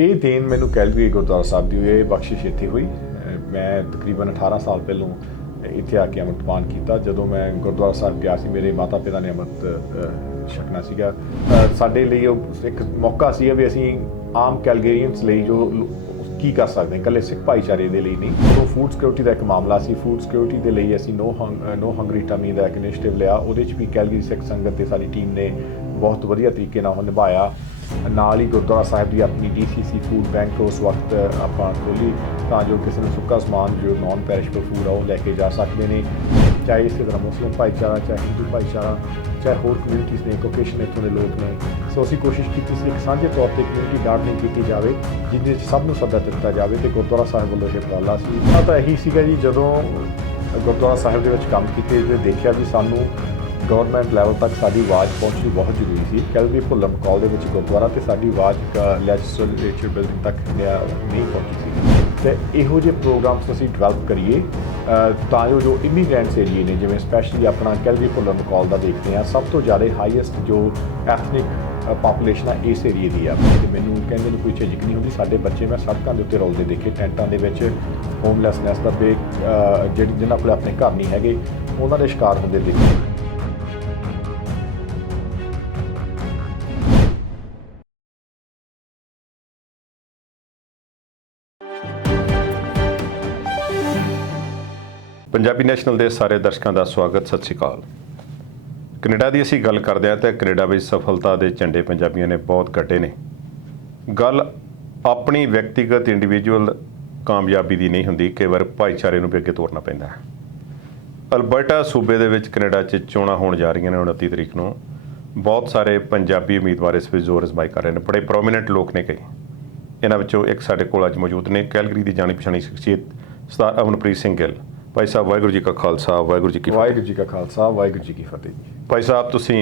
ਇਹ ਦੇਣ ਮੈਨੂੰ ਕੈਲਗਰੀ ਗੁਰਦੁਆਰਾ ਸਾਹਿਬ ਦੀ ਹੋਈ, ਇਹ ਬਖਸ਼ਿਸ਼ ਇੱਥੇ ਹੋਈ। ਮੈਂ ਤਕਰੀਬਨ 18 ਸਾਲ ਪਹਿਲੋਂ ਇੱਥੇ ਆ ਕੇ ਅੰਮ੍ਰਿਤਪਾਨ ਕੀਤਾ। ਜਦੋਂ ਮੈਂ ਗੁਰਦੁਆਰਾ ਸਾਹਿਬ ਗਿਆ ਸੀ, ਮੇਰੇ ਮਾਤਾ ਪਿਤਾ ਨੇ ਅੰਮ੍ਰਿਤ ਛਕਣਾ ਸੀਗਾ। ਸਾਡੇ ਲਈ ਉਹ ਇੱਕ ਮੌਕਾ ਸੀ ਵੀ ਅਸੀਂ ਆਮ ਕੈਲਗੇਰੀਅਨਸ ਲਈ ਜੋ ਕੀ ਕਰ ਸਕਦੇ ਹਾਂ, ਇਕੱਲੇ ਸਿੱਖ ਭਾਈਚਾਰੇ ਦੇ ਲਈ ਨਹੀਂ। ਉਦੋਂ ਫੂਡ ਸਿਕਿਉਰਿਟੀ ਦਾ ਇੱਕ ਮਾਮਲਾ ਸੀ। ਫੂਡ ਸਿਕਿਉਰਿਟੀ ਦੇ ਲਈ ਅਸੀਂ ਨੋ ਹੰਗਰੀ ਟਮੀ ਦਾ ਇੱਕ ਇਨੀਸ਼ੀਏਟਿਵ ਲਿਆ। ਉਹਦੇ 'ਚ ਵੀ ਕੈਲਗਰੀ ਸਿੱਖ ਸੰਗਤ ਤੇ ਸਾਡੀ ਟੀਮ ਨੇ ਬਹੁਤ ਵਧੀਆ ਤਰੀਕੇ ਨਾਲ ਨਿਭਾਇਆ। ਨਾਲ ਹੀ ਗੁਰਦੁਆਰਾ ਸਾਹਿਬ ਦੀ ਆਪਣੀ DCC ਫੂਡ ਬੈਂਕ ਉਸ ਵਕਤ ਆਪਾਂ ਖੋਲ੍ਹੀ ਤਾਂ ਜੋ ਕਿਸੇ ਨੂੰ ਸੁੱਕਾ ਸਮਾਨ ਜੋ ਨੌਨ ਪੈਰਿਸ਼ੇਬਲ ਫੂਡ ਆ ਉਹ ਲੈ ਕੇ ਜਾ ਸਕਦੇ ਨੇ। ਚਾਹੇ ਇਸੇ ਤਰ੍ਹਾਂ ਮੁਸਲਿਮ ਭਾਈਚਾਰਾ, ਚਾਹੇ ਹਿੰਦੂ ਭਾਈਚਾਰਾ, ਚਾਹੇ ਹੋਰ ਕਮਿਊਨਿਟੀਜ਼ ਨੇ, ਕੋਕੇਸ਼ਨ ਇੱਥੋਂ ਦੇ ਲੋਕ ਨੇ। ਸੋ ਅਸੀਂ ਕੋਸ਼ਿਸ਼ ਕੀਤੀ ਸੀ ਇੱਕ ਸਾਂਝੇ ਤੌਰ 'ਤੇ ਕਮਿਊਨਿਟੀ ਗਾਰਡਨਿੰਗ ਕੀਤੀ ਜਾਵੇ, ਜਿਹਦੇ 'ਚ ਸਭ ਨੂੰ ਸੱਦਾ ਦਿੱਤਾ ਜਾਵੇ। ਅਤੇ ਗੁਰਦੁਆਰਾ ਸਾਹਿਬ ਵੱਲੋਂ ਇਹ ਉਪਰਾਲਾ ਸੀ। ਤਾਂ ਇਹੀ ਸੀਗਾ ਜੀ, ਜਦੋਂ ਗੁਰਦੁਆਰਾ ਸਾਹਿਬ ਦੇ ਵਿੱਚ ਕੰਮ ਕੀਤੇ ਤੇ ਦੇਖਿਆ ਵੀ ਸਾਨੂੰ ਗਵਰਨਮੈਂਟ ਲੈਵਲ ਤੱਕ ਸਾਡੀ ਆਵਾਜ਼ ਪਹੁੰਚਣੀ ਬਹੁਤ ਜ਼ਰੂਰੀ ਸੀ। ਕੈਲਗਰੀ ਭੁੱਲਰ ਮਕੌਲ ਦੇ ਵਿੱਚ ਗੁਰਦੁਆਰਾ ਅਤੇ ਸਾਡੀ ਆਵਾਜ਼ ਲੈਜਿਸਲੇਚਰ ਬਿਲਡਿੰਗ ਤੱਕ ਨਹੀਂ ਪਹੁੰਚੀ ਸੀ। ਅਤੇ ਇਹੋ ਜਿਹੇ ਪ੍ਰੋਗਰਾਮਸ ਅਸੀਂ ਡਿਵੈਲਪ ਕਰੀਏ ਤਾਂ ਜੋ ਇਮੀਗ੍ਰੈਂਟਸ ਏਰੀਏ ਨੇ, ਜਿਵੇਂ ਸਪੈਸ਼ਲੀ ਆਪਣਾ ਕੈਲਗਰੀ ਭੁੱਲਰ ਮਕੌਲ ਦਾ ਦੇਖਦੇ ਹਾਂ, ਸਭ ਤੋਂ ਜ਼ਿਆਦਾ ਹਾਈਐਸਟ ਜੋ ਐਥਨਿਕ ਪਾਪੂਲੇਸ਼ਨ ਆ ਇਸ ਏਰੀਏ ਦੀ ਆ। ਅਤੇ ਮੈਨੂੰ ਕਹਿੰਦੇ ਨੂੰ ਕੋਈ ਝਿਜਕ ਨਹੀਂ ਹੁੰਦੀ। ਸਾਡੇ ਬੱਚੇ ਮੈਂ ਸੜਕਾਂ ਦੇ ਉੱਤੇ ਰੋਲਦੇ ਦੇਖੇ, ਟੈਂਟਾਂ ਦੇ ਵਿੱਚ ਹੋਮਲੈਸਨੈਸ ਦਾ ਜਿਨ੍ਹਾਂ ਕੋਲ ਆਪਣੇ ਘਰ ਨਹੀਂ ਹੈਗੇ ਉਹਨਾਂ ਦੇ ਸ਼ਿਕਾਰ ਹੁੰਦੇ ਦੇਖੇ। ਪੰਜਾਬੀ ਨੈਸ਼ਨਲ ਦੇ ਸਾਰੇ ਦਰਸ਼ਕਾਂ ਦਾ ਸਵਾਗਤ। ਸਤਿ ਸ਼੍ਰੀ ਅਕਾਲ। ਕੈਨੇਡਾ ਦੀ ਅਸੀਂ ਗੱਲ ਕਰਦੇ ਹਾਂ ਤਾਂ ਕੈਨੇਡਾ ਵਿੱਚ ਸਫਲਤਾ ਦੇ ਝੰਡੇ ਪੰਜਾਬੀਆਂ ਨੇ ਬਹੁਤ ਕੱਢੇ ਨੇ। ਗੱਲ ਆਪਣੀ ਵਿਅਕਤੀਗਤ ਇੰਡੀਵਿਜੂਅਲ ਕਾਮਯਾਬੀ ਦੀ ਨਹੀਂ ਹੁੰਦੀ, ਕਈ ਵਾਰ ਭਾਈਚਾਰੇ ਨੂੰ ਵੀ ਅੱਗੇ ਤੋਰਨਾ ਪੈਂਦਾ ਹੈ। ਅਲਬਰਟਾ ਸੂਬੇ ਦੇ ਵਿੱਚ ਕੈਨੇਡਾ 'ਚ ਚੋਣਾਂ ਹੋਣ ਜਾ ਰਹੀਆਂ ਨੇ 29 ਤਰੀਕ ਨੂੰ। ਬਹੁਤ ਸਾਰੇ ਪੰਜਾਬੀ ਉਮੀਦਵਾਰ ਇਸ ਵਿੱਚ ਜ਼ੋਰ ਅਜ਼ਮਾਈ ਕਰ ਰਹੇ ਨੇ। ਬੜੇ ਪ੍ਰੋਮੀਨੈਂਟ ਲੋਕ ਨੇ ਕਈ। ਇਹਨਾਂ ਵਿੱਚੋਂ ਇੱਕ ਸਾਡੇ ਕੋਲ ਅੱਜ ਮੌਜੂਦ ਨੇ, ਕੈਲਗਰੀ ਦੀ ਜਾਣੀ ਪਛਾਣੀ ਸ਼ਖਸੀਅਤ ਸਰਦਾਰ ਅਮਨਪ੍ਰੀਤ ਸਿੰਘ ਗਿੱਲ। ਭਾਈ ਸਾਹਿਬ, ਵਾਹਿਗੁਰੂ ਜੀ ਕਾ ਖਾਲਸਾ, ਵਾਹਿਗੁਰੂ ਜੀ ਕੀ ਫਤਿਹ। ਵਾਹਿਗੁਰੂ ਜੀ ਕਾ ਖਾਲਸਾ, ਵਾਹਿਗੁਰੂ ਜੀ ਕੀ ਫਤਿਹ ਜੀ। ਭਾਈ ਸਾਹਿਬ, ਤੁਸੀਂ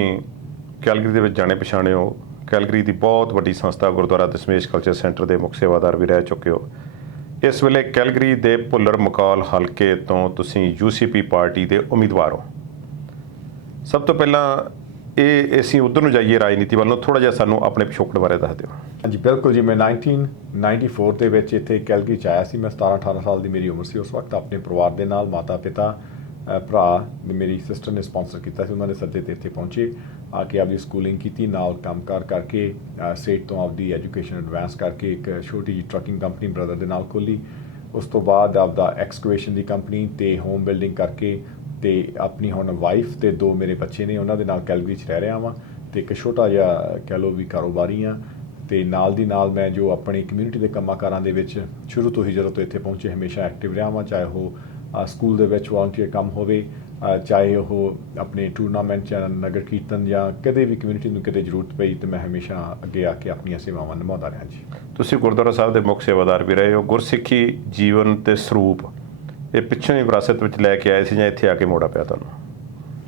ਕੈਲਗਰੀ ਦੇ ਵਿੱਚ ਜਾਣੇ ਪਛਾਣੇ ਹੋ। ਕੈਲਗਰੀ ਦੀ ਬਹੁਤ ਵੱਡੀ ਸੰਸਥਾ ਗੁਰਦੁਆਰਾ ਦਸ਼ਮੇਸ਼ ਕਲਚਰ ਸੈਂਟਰ ਦੇ ਮੁੱਖ ਸੇਵਾਦਾਰ ਵੀ ਰਹਿ ਚੁੱਕੇ ਹੋ। ਇਸ ਵੇਲੇ ਕੈਲਗਰੀ ਦੇ ਭੁੱਲਰ ਮਕੌਲ ਹਲਕੇ ਤੋਂ ਤੁਸੀਂ UCP ਪਾਰਟੀ ਦੇ ਉਮੀਦਵਾਰ ਹੋ। ਸਭ ਤੋਂ ਪਹਿਲਾਂ ਅਸੀਂ ਉੱਧਰ ਨੂੰ ਜਾਈਏ, ਰਾਜਨੀਤੀ ਵੱਲ ਨੂੰ। ਥੋੜ੍ਹਾ ਜਿਹਾ ਸਾਨੂੰ ਆਪਣੇ ਪਿਛੋਕੜ ਬਾਰੇ ਦੱਸ ਦਿਓ। ਹਾਂਜੀ, ਬਿਲਕੁਲ ਜੀ। ਮੈਂ 1994 ਦੇ ਵਿੱਚ ਇੱਥੇ ਕੈਲਗਰੀ 'ਚ ਆਇਆ ਸੀ। ਮੈਂ 17-18 ਸਾਲ ਦੀ ਮੇਰੀ ਉਮਰ ਸੀ ਉਸ ਵਕਤ। ਆਪਣੇ ਪਰਿਵਾਰ ਦੇ ਨਾਲ, ਮਾਤਾ ਪਿਤਾ, ਭਰਾ, ਮੇਰੀ ਸਿਸਟਰ ਨੇ ਸਪਾਂਸਰ ਕੀਤਾ ਸੀ। ਉਹਨਾਂ ਦੇ ਸੱਦੇ 'ਤੇ ਇੱਥੇ ਪਹੁੰਚੇ, ਆ ਕੇ ਆਪਦੀ ਸਕੂਲਿੰਗ ਕੀਤੀ, ਨਾਲ ਕੰਮਕਾਰ ਕਰਕੇ ਸਟੇਟ ਤੋਂ ਆਪਦੀ ਐਜੂਕੇਸ਼ਨ ਐਡਵਾਂਸ ਕਰਕੇ ਇੱਕ ਛੋਟੀ ਜਿਹੀ ਟਰੱਕਿੰਗ ਕੰਪਨੀ ਬ੍ਰਦਰ ਦੇ ਨਾਲ ਖੋਲ੍ਹੀ। ਉਸ ਤੋਂ ਬਾਅਦ ਆਪਦਾ ਐਕਸਕਵੇਸ਼ਨ ਦੀ ਕੰਪਨੀ ਅਤੇ ਹੋਮ ਬਿਲਡਿੰਗ ਕਰਕੇ ਅਤੇ ਆਪਣੀ ਹੁਣ ਵਾਈਫ ਅਤੇ 2 ਮੇਰੇ ਬੱਚੇ ਨੇ, ਉਹਨਾਂ ਦੇ ਨਾਲ ਕੈਲਗਰੀ 'ਚ ਰਹਿ ਰਿਹਾ ਵਾਂ। ਅਤੇ ਇੱਕ ਛੋਟਾ ਜਿਹਾ ਕਹਿ ਲਓ ਵੀ ਕਾਰੋਬਾਰੀ ਹਾਂ। ਅਤੇ ਨਾਲ ਦੀ ਨਾਲ ਮੈਂ ਜੋ ਆਪਣੀ ਕਮਿਊਨਿਟੀ ਦੇ ਕੰਮਾਂ ਕਾਰਾਂ ਦੇ ਵਿੱਚ ਸ਼ੁਰੂ ਤੋਂ ਹੀ ਜਦੋਂ ਤੋਂ ਇੱਥੇ ਪਹੁੰਚੇ ਹਮੇਸ਼ਾ ਐਕਟਿਵ ਰਿਹਾ ਵਾਂ। ਚਾਹੇ ਉਹ ਸਕੂਲ ਦੇ ਵਿੱਚ ਵਾਲੰਟੀਅਰ ਕੰਮ ਹੋਵੇ, ਚਾਹੇ ਉਹ ਆਪਣੇ ਟੂਰਨਾਮੈਂਟ ਜਾਂ ਨਗਰ ਕੀਰਤਨ, ਜਾਂ ਕਦੇ ਵੀ ਕਮਿਊਨਿਟੀ ਨੂੰ ਕਿਤੇ ਜ਼ਰੂਰਤ ਪਈ ਤਾਂ ਮੈਂ ਹਮੇਸ਼ਾ ਅੱਗੇ ਆ ਕੇ ਆਪਣੀਆਂ ਸੇਵਾਵਾਂ ਨਿਭਾਉਂਦਾ ਰਿਹਾ ਜੀ। ਤੁਸੀਂ ਗੁਰਦੁਆਰਾ ਸਾਹਿਬ ਦੇ ਮੁੱਖ ਸੇਵਾਦਾਰ ਵੀ ਰਹੇ ਹੋ। ਗੁਰਸਿੱਖੀ ਜੀਵਨ ਅਤੇ ਸਰੂਪ ਇਹ ਪਿੱਛੋਂ ਹੀ ਵਿਰਾਸਤ ਵਿੱਚ ਲੈ ਕੇ ਆਏ ਸੀ ਜਾਂ ਇੱਥੇ ਆ ਕੇ ਮੋੜਾ ਪਿਆ ਤੁਹਾਨੂੰ?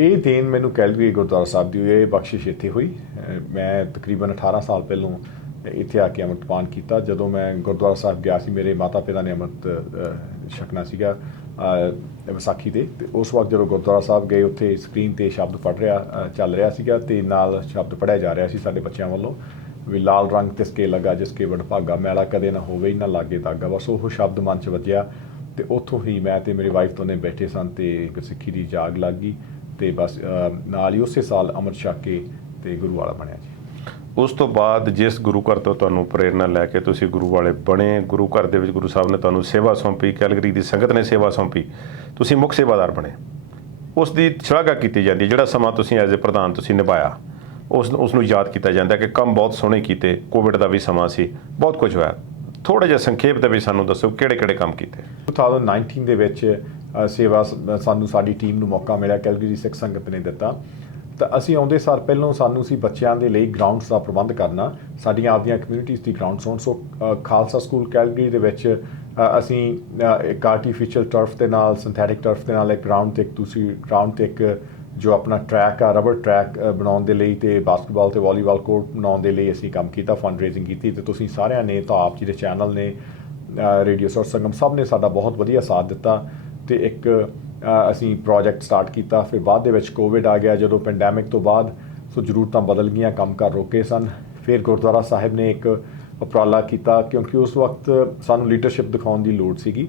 ਇਹ ਦੇਣ ਮੈਨੂੰ ਕੈਲਗਰੀ ਗੁਰਦੁਆਰਾ ਸਾਹਿਬ ਦੀ ਹੋਈ, ਇਹ ਬਖਸ਼ਿਸ਼ ਇੱਥੇ ਹੋਈ। ਮੈਂ ਤਕਰੀਬਨ 18 ਸਾਲ ਪਹਿਲੋਂ ਇੱਥੇ ਆ ਕੇ ਅੰਮ੍ਰਿਤਪਾਨ ਕੀਤਾ। ਜਦੋਂ ਮੈਂ ਗੁਰਦੁਆਰਾ ਸਾਹਿਬ ਗਿਆ ਸੀ, ਮੇਰੇ ਮਾਤਾ ਪਿਤਾ ਨੇ ਅੰਮ੍ਰਿਤ ਛਕਣਾ ਸੀਗਾ ਵਿਸਾਖੀ 'ਤੇ। ਅਤੇ ਉਸ ਵਕਤ ਜਦੋਂ ਗੁਰਦੁਆਰਾ ਸਾਹਿਬ ਗਏ, ਉੱਥੇ ਸਕਰੀਨ 'ਤੇ ਸ਼ਬਦ ਚੱਲ ਰਿਹਾ ਸੀਗਾ ਅਤੇ ਨਾਲ ਸ਼ਬਦ ਪੜ੍ਹਿਆ ਜਾ ਰਿਹਾ ਸੀ ਸਾਡੇ ਬੱਚਿਆਂ ਵੱਲੋਂ ਵੀ ਲਾਲ ਰੰਗ ਤਿਸਕੇ ਲੱਗਾ ਜਿਸਕੇ ਵਡਭਾਗਾ, ਮੈਲਾ ਕਦੇ ਨਾ ਹੋਵੇ ਨਾ ਲਾਗੇ ਦਾਗਾ। ਬਸ ਉਹ ਸ਼ਬਦ ਮਨ 'ਚ ਵੱਜਿਆ ਅਤੇ ਉੱਥੋਂ ਹੀ ਮੈਂ ਅਤੇ ਮੇਰੀ ਵਾਈਫ ਦੋਨੇ ਬੈਠੇ ਸਨ ਅਤੇ ਸਿੱਖੀ ਦੀ ਜਾਗ ਲੱਗ ਗਈ। ਅਤੇ ਬਸ ਨਾਲ ਹੀ ਉਸੇ ਸਾਲ ਅੰਮ੍ਰਿਤ ਛਕ ਕੇ ਅਤੇ ਗੁਰੂ ਵਾਲਾ ਬਣਿਆ ਜੀ। ਉਸ ਤੋਂ ਬਾਅਦ ਜਿਸ ਗੁਰੂ ਘਰ ਤੋਂ ਤੁਹਾਨੂੰ ਪ੍ਰੇਰਨਾ ਲੈ ਕੇ ਤੁਸੀਂ ਗੁਰੂ ਵਾਲੇ ਬਣੇ, ਗੁਰੂ ਘਰ ਦੇ ਵਿੱਚ ਗੁਰੂ ਸਾਹਿਬ ਨੇ ਤੁਹਾਨੂੰ ਸੇਵਾ ਸੌਂਪੀ, ਕੈਲਗਰੀ ਦੀ ਸੰਗਤ ਨੇ ਸੇਵਾ ਸੌਂਪੀ, ਤੁਸੀਂ ਮੁੱਖ ਸੇਵਾਦਾਰ ਬਣੇ। ਉਸ ਦੀ ਸ਼ਲਾਘਾ ਕੀਤੀ ਜਾਂਦੀ। ਜਿਹੜਾ ਸਮਾਂ ਤੁਸੀਂ ਐਜ਼ ਏ ਪ੍ਰਧਾਨ ਤੁਸੀਂ ਨਿਭਾਇਆ, ਉਸ ਨੂੰ ਯਾਦ ਕੀਤਾ ਜਾਂਦਾ ਕਿ ਕੰਮ ਬਹੁਤ ਸੋਹਣੇ ਕੀਤੇ। ਕੋਵਿਡ ਦਾ ਵੀ ਸਮਾਂ ਸੀ, ਬਹੁਤ ਕੁਝ ਹੋਇਆ। ਥੋੜ੍ਹਾ ਜਿਹਾ ਸੰਖੇਪ ਦੇ ਵਿੱਚ ਸਾਨੂੰ ਦੱਸੋ ਕਿਹੜੇ ਕਿਹੜੇ ਕੰਮ ਕੀਤੇ। 2019 ਦੇ ਵਿੱਚ ਸੇਵਾ ਸਾਨੂੰ ਸਾਡੀ ਟੀਮ ਨੂੰ ਮੌਕਾ ਮਿਲਿਆ, ਕੈਲਗਰੀ ਦੀ ਸਿੱਖ ਸੰਗਤ ਨੇ ਦਿੱਤਾ। ਤਾਂ ਅਸੀਂ ਆਉਂਦੇ ਸਾਰ ਪਹਿਲੋਂ ਸਾਨੂੰ ਸੀ ਬੱਚਿਆਂ ਦੇ ਲਈ ਗਰਾਊਂਡਸ ਦਾ ਪ੍ਰਬੰਧ ਕਰਨਾ, ਸਾਡੀਆਂ ਆਪਦੀਆਂ ਕਮਿਊਨਿਟੀਜ਼ ਦੀ ਗਰਾਊਂਡਸ ਹੋਣ। ਸੋ ਖਾਲਸਾ ਸਕੂਲ ਕੈਲਗਰੀ ਦੇ ਵਿੱਚ ਅਸੀਂ ਇੱਕ ਆਰਟੀਫਿਸ਼ੀਅਲ ਟਰਫ ਦੇ ਨਾਲ, ਸਿੰਥੈਟਿਕ ਟਰਫ ਦੇ ਨਾਲ ਇੱਕ ਗਰਾਊਂਡ 'ਤੇ, ਇੱਕ ਦੂਸਰੀ ਗਰਾਊਂਡ 'ਤੇ ਇੱਕ ਜੋ ਆਪਣਾ ਟਰੈਕ ਆ, ਰਬੜ ਟਰੈਕ ਬਣਾਉਣ ਦੇ ਲਈ, ਅਤੇ ਬਾਸਕਟਬਾਲ ਅਤੇ ਵਾਲੀਬਾਲ ਕੋਰਟ ਬਣਾਉਣ ਦੇ ਲਈ ਅਸੀਂ ਕੰਮ ਕੀਤਾ, ਫੰਡ ਰੇਜ਼ਿੰਗ ਕੀਤੀ। ਅਤੇ ਤੁਸੀਂ ਸਾਰਿਆਂ ਨੇ, ਤਾਂ ਆਪ ਜੀ ਦੇ ਚੈਨਲ ਨੇ, ਰੇਡੀਓ ਸੁਰ ਸੰਗਮ, ਸਭ ਨੇ ਸਾਡਾ ਬਹੁਤ ਵਧੀਆ ਸਾਥ ਦਿੱਤਾ। ਅਤੇ ਇੱਕ ਅਸੀਂ ਪ੍ਰੋਜੈਕਟ ਸਟਾਰਟ ਕੀਤਾ। ਫਿਰ ਬਾਅਦ ਦੇ ਵਿੱਚ ਕੋਵਿਡ ਆ ਗਿਆ, ਜਦੋਂ ਪੈਂਡੈਮਿਕ ਤੋਂ ਬਾਅਦ। ਸੋ ਜ਼ਰੂਰਤਾਂ ਬਦਲ ਗਈਆਂ, ਕੰਮ ਕਾਰ ਰੋਕੇ ਸਨ। ਫਿਰ ਗੁਰਦੁਆਰਾ ਸਾਹਿਬ ਨੇ ਇੱਕ ਉਪਰਾਲਾ ਕੀਤਾ, ਕਿਉਂਕਿ ਉਸ ਵਕਤ ਸਾਨੂੰ ਲੀਡਰਸ਼ਿਪ ਦਿਖਾਉਣ ਦੀ ਲੋੜ ਸੀਗੀ।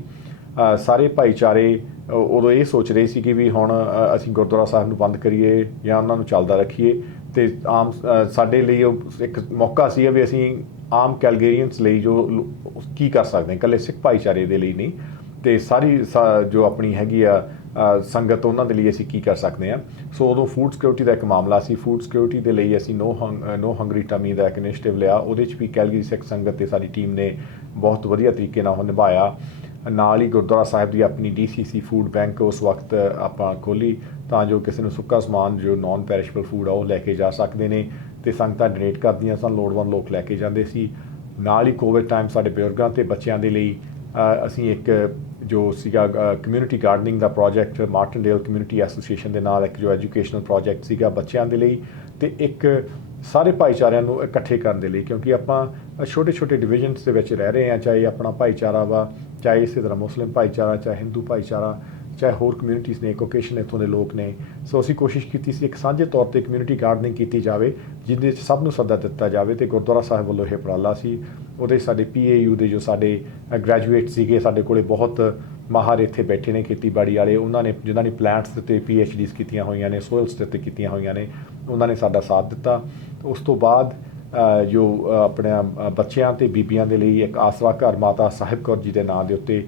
ਸਾਰੇ ਭਾਈਚਾਰੇ ਉਦੋਂ ਇਹ ਸੋਚ ਰਹੇ ਸੀ ਕਿ ਵੀ ਹੁਣ ਅਸੀਂ ਗੁਰਦੁਆਰਾ ਸਾਹਿਬ ਨੂੰ ਬੰਦ ਕਰੀਏ ਜਾਂ ਉਹਨਾਂ ਨੂੰ ਚੱਲਦਾ ਰੱਖੀਏ, ਅਤੇ ਆਮ ਸਾਡੇ ਲਈ ਉਹ ਇੱਕ ਮੌਕਾ ਸੀ ਵੀ ਅਸੀਂ ਆਮ ਕੈਲਗੇਰੀਅਨਸ ਲਈ ਜੋ ਕੀ ਕਰ ਸਕਦੇ ਹਾਂ, ਇਕੱਲੇ ਸਿੱਖ ਭਾਈਚਾਰੇ ਦੇ ਲਈ ਨਹੀਂ, ਅਤੇ ਸਾਰੀ ਜੋ ਆਪਣੀ ਹੈਗੀ ਆ ਸੰਗਤ, ਉਹਨਾਂ ਦੇ ਲਈ ਅਸੀਂ ਕੀ ਕਰ ਸਕਦੇ ਹਾਂ। ਸੋ ਉਦੋਂ ਫੂਡ ਸਿਕਿਉਰਿਟੀ ਦਾ ਇੱਕ ਮਾਮਲਾ ਸੀ। ਫੂਡ ਸਿਕਿਉਰਿਟੀ ਦੇ ਲਈ ਅਸੀਂ ਨੋ ਹੰਗਰੀ ਟਮੀ ਦਾ ਇੱਕ ਇਨੀਸ਼ੀਏਟਿਵ ਲਿਆ। ਉਹਦੇ 'ਚ ਵੀ ਕੈਲਗਰੀ ਸਿੱਖ ਸੰਗਤ ਅਤੇ ਸਾਡੀ ਟੀਮ ਨੇ ਬਹੁਤ ਵਧੀਆ ਤਰੀਕੇ ਨਾਲ ਉਹ ਨਿਭਾਇਆ। ਨਾਲ ਹੀ ਗੁਰਦੁਆਰਾ ਸਾਹਿਬ ਦੀ ਆਪਣੀ DCC ਫੂਡ ਬੈਂਕ ਉਸ ਵਕਤ ਆਪਾਂ ਖੋਲ੍ਹੀ, ਤਾਂ ਜੋ ਕਿਸੇ ਨੂੰ ਸੁੱਕਾ ਸਮਾਨ ਜੋ ਨੋਨ ਪੈਰਿਸ਼ੇਬਲ ਫੂਡ ਆ ਉਹ ਲੈ ਕੇ ਜਾ ਸਕਦੇ ਨੇ, ਅਤੇ ਸੰਗਤਾਂ ਡੋਨੇਟ ਕਰਦੀਆਂ ਸਨ, ਲੋੜਵੰਦ ਲੋਕ ਲੈ ਕੇ ਜਾਂਦੇ ਸੀ। ਨਾਲ ਹੀ ਕੋਵਿਡ ਟਾਈਮ ਸਾਡੇ ਬਜ਼ੁਰਗਾਂ ਅਤੇ ਬੱਚਿਆਂ ਦੇ ਲਈ ਅਸੀਂ ਇੱਕ ਜੋ ਸੀਗਾ ਕਮਿਊਨਿਟੀ ਗਾਰਡਨਿੰਗ ਦਾ ਪ੍ਰੋਜੈਕਟ ਮਾਰਟਿਨਡੇਲ ਕਮਿਊਨਿਟੀ ਐਸੋਸੀਏਸ਼ਨ ਦੇ ਨਾਲ ਇੱਕ ਜੋ ਐਜੂਕੇਸ਼ਨਲ ਪ੍ਰੋਜੈਕਟ ਸੀਗਾ ਬੱਚਿਆਂ ਦੇ ਲਈ, ਅਤੇ ਇੱਕ ਸਾਰੇ ਭਾਈਚਾਰਿਆਂ ਨੂੰ ਇਕੱਠੇ ਕਰਨ ਦੇ ਲਈ, ਕਿਉਂਕਿ ਆਪਾਂ ਛੋਟੇ ਛੋਟੇ ਡਿਵੀਜ਼ਨਸ ਦੇ ਵਿੱਚ ਰਹਿ ਰਹੇ ਹਾਂ, ਚਾਹੇ ਆਪਣਾ ਭਾਈਚਾਰਾ ਵਾ, ਚਾਹੇ ਇਸੇ ਤਰ੍ਹਾਂ ਮੁਸਲਿਮ ਭਾਈਚਾਰਾ, ਚਾਹੇ ਹਿੰਦੂ ਭਾਈਚਾਰਾ, ਚਾਹੇ ਹੋਰ ਕਮਿਊਨਿਟੀਜ਼ ਨੇ, ਕੋਕੇਸ਼ਨ ਇੱਥੋਂ ਦੇ ਲੋਕ ਨੇ। ਸੋ ਅਸੀਂ ਕੋਸ਼ਿਸ਼ ਕੀਤੀ ਸੀ ਇੱਕ ਸਾਂਝੇ ਤੌਰ 'ਤੇ ਕਮਿਊਨਿਟੀ ਗਾਰਡਨਿੰਗ ਕੀਤੀ ਜਾਵੇ, ਜਿਹਦੇ ਵਿੱਚ ਸਭ ਨੂੰ ਸੱਦਾ ਦਿੱਤਾ ਜਾਵੇ, ਅਤੇ ਗੁਰਦੁਆਰਾ ਸਾਹਿਬ ਵੱਲੋਂ ਇਹ ਉਪਰਾਲਾ ਸੀ। ਉਹਦੇ ਸਾਡੇ PAU ਦੇ ਜੋ ਸਾਡੇ ਗ੍ਰੈਜੂਏਟ ਸੀਗੇ, ਸਾਡੇ ਕੋਲ ਬਹੁਤ ਮਾਹਰ ਇੱਥੇ ਬੈਠੇ ਨੇ ਖੇਤੀਬਾੜੀ ਵਾਲੇ, ਉਹਨਾਂ ਨੇ ਜਿਨ੍ਹਾਂ ਨੇ ਪਲਾਂਟਸ ਦੇ ਉੱਤੇ PhDs ਕੀਤੀਆਂ ਹੋਈਆਂ ਨੇ, ਸੋਇਲਸ ਦੇ ਉੱਤੇ ਕੀਤੀਆਂ ਹੋਈਆਂ ਨੇ, ਉਹਨਾਂ ਨੇ ਸਾਡਾ ਸਾਥ ਦਿੱਤਾ। ਉਸ ਤੋਂ ਬਾਅਦ ਜੋ ਆਪਣੇ ਬੱਚਿਆਂ ਅਤੇ ਬੀਬੀਆਂ ਦੇ ਲਈ ਇੱਕ ਆਸਰਾ ਘਰ ਮਾਤਾ ਸਾਹਿਬ ਕੌਰ ਜੀ ਦੇ ਨਾਂ ਦੇ ਉੱਤੇ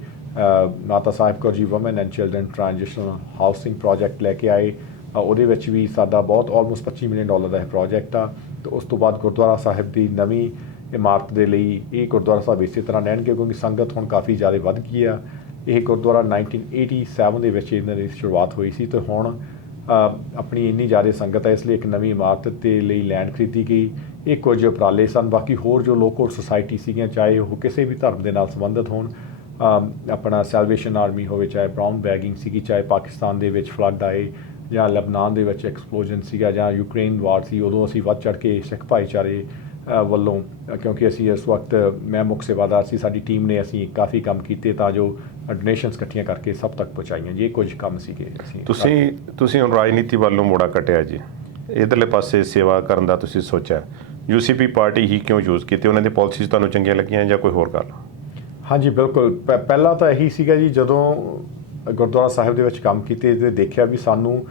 ਮਾਤਾ Sahib Kaur ji woman and children transitional housing project ਲੈ ਕੇ ਆਏ। ਉਹਦੇ ਵਿੱਚ ਵੀ ਸਾਡਾ ਬਹੁਤ ਆਲਮੋਸਟ $25 ਮਿਲੀਅਨ ਦਾ ਇਹ ਪ੍ਰੋਜੈਕਟ ਆ। ਅਤੇ ਉਸ ਤੋਂ ਬਾਅਦ ਗੁਰਦੁਆਰਾ ਸਾਹਿਬ ਦੀ ਨਵੀਂ ਇਮਾਰਤ ਦੇ ਲਈ ਇਹ ਗੁਰਦੁਆਰਾ ਸਾਹਿਬ ਇਸੇ ਤਰ੍ਹਾਂ ਰਹਿਣਗੇ, ਕਿਉਂਕਿ ਸੰਗਤ ਹੁਣ ਕਾਫੀ ਜ਼ਿਆਦਾ ਵੱਧ ਗਈ ਆ। ਇਹ ਗੁਰਦੁਆਰਾ 1987 ਦੇ ਵਿੱਚ ਇਹਨਾਂ ਦੀ ਸ਼ੁਰੂਆਤ ਹੋਈ ਸੀ, ਅਤੇ ਹੁਣ ਆਪਣੀ ਇੰਨੀ ਜ਼ਿਆਦਾ ਸੰਗਤ ਹੈ, ਇਸ ਲਈ ਇੱਕ ਨਵੀਂ ਇਮਾਰਤ ਦੇ ਲਈ ਲੈਂਡ ਖਰੀਦੀ ਗਈ। ਇਹ ਕੁਝ ਉਪਰਾਲੇ ਸਨ। ਬਾਕੀ ਹੋਰ ਜੋ ਲੋਕਲ ਸੁਸਾਇਟੀ ਸੀਗੀਆਂ, ਚਾਹੇ ਉਹ ਕਿਸੇ ਵੀ ਧਰਮ ਦੇ ਨਾਲ ਸੰਬੰਧਿਤ ਹੋਣ, ਆਪਣਾ ਸੈਲਵੇਸ਼ਨ ਆਰਮੀ ਹੋਵੇ, ਚਾਹੇ ਬਰਾਊਨ ਬੈਗਿੰਗ ਸੀਗੀ, ਚਾਹੇ ਪਾਕਿਸਤਾਨ ਦੇ ਵਿੱਚ ਫਲੱਡ ਆਏ, ਜਾਂ ਲਬਨਾਨ ਦੇ ਵਿੱਚ ਐਕਸਪਲੋਜਨ ਸੀਗਾ, ਜਾਂ ਯੂਕਰੇਨ ਵਾਰ ਸੀ, ਉਦੋਂ ਅਸੀਂ ਵੱਧ ਚੜ੍ਹ ਕੇ ਸਿੱਖ ਭਾਈਚਾਰੇ ਵੱਲੋਂ, ਕਿਉਂਕਿ ਅਸੀਂ ਇਸ ਵਕਤ ਮੈਂ ਮੁੱਖ ਸੇਵਾਦਾਰ ਸੀ, ਸਾਡੀ ਟੀਮ ਨੇ ਅਸੀਂ ਕਾਫੀ ਕੰਮ ਕੀਤੇ ਤਾਂ ਜੋ ਡੋਨੇਸ਼ਨਸ ਇਕੱਠੀਆਂ ਕਰਕੇ ਸਭ ਤੱਕ ਪਹੁੰਚਾਈਆਂ ਜੀ। ਇਹ ਕੁਝ ਕੰਮ ਸੀਗੇ। ਤੁਸੀਂ ਹੁਣ ਰਾਜਨੀਤੀ ਵੱਲੋਂ ਮੋੜਾ ਕੱਟਿਆ ਜੀ, ਇੱਧਰਲੇ ਪਾਸੇ ਸੇਵਾ ਕਰਨ ਦਾ ਤੁਸੀਂ ਸੋਚਿਆ, UCP ਪਾਰਟੀ ਹੀ ਕਿਉਂ ਚੂਜ਼ ਕੀਤੀ? ਉਹਨਾਂ ਦੀ ਪਾਲਿਸੀਜ਼ ਤੁਹਾਨੂੰ ਚੰਗੀਆਂ ਲੱਗੀਆਂ ਜਾਂ ਕੋਈ ਹੋਰ ਗੱਲ? ਹਾਂਜੀ ਬਿਲਕੁਲ। ਪਹਿਲਾਂ ਤਾਂ ਇਹੀ ਸੀਗਾ ਜੀ, ਜਦੋਂ ਗੁਰਦੁਆਰਾ ਸਾਹਿਬ ਦੇ ਵਿੱਚ ਕੰਮ ਕੀਤੇ ਅਤੇ ਦੇਖਿਆ ਵੀ ਸਾਨੂੰ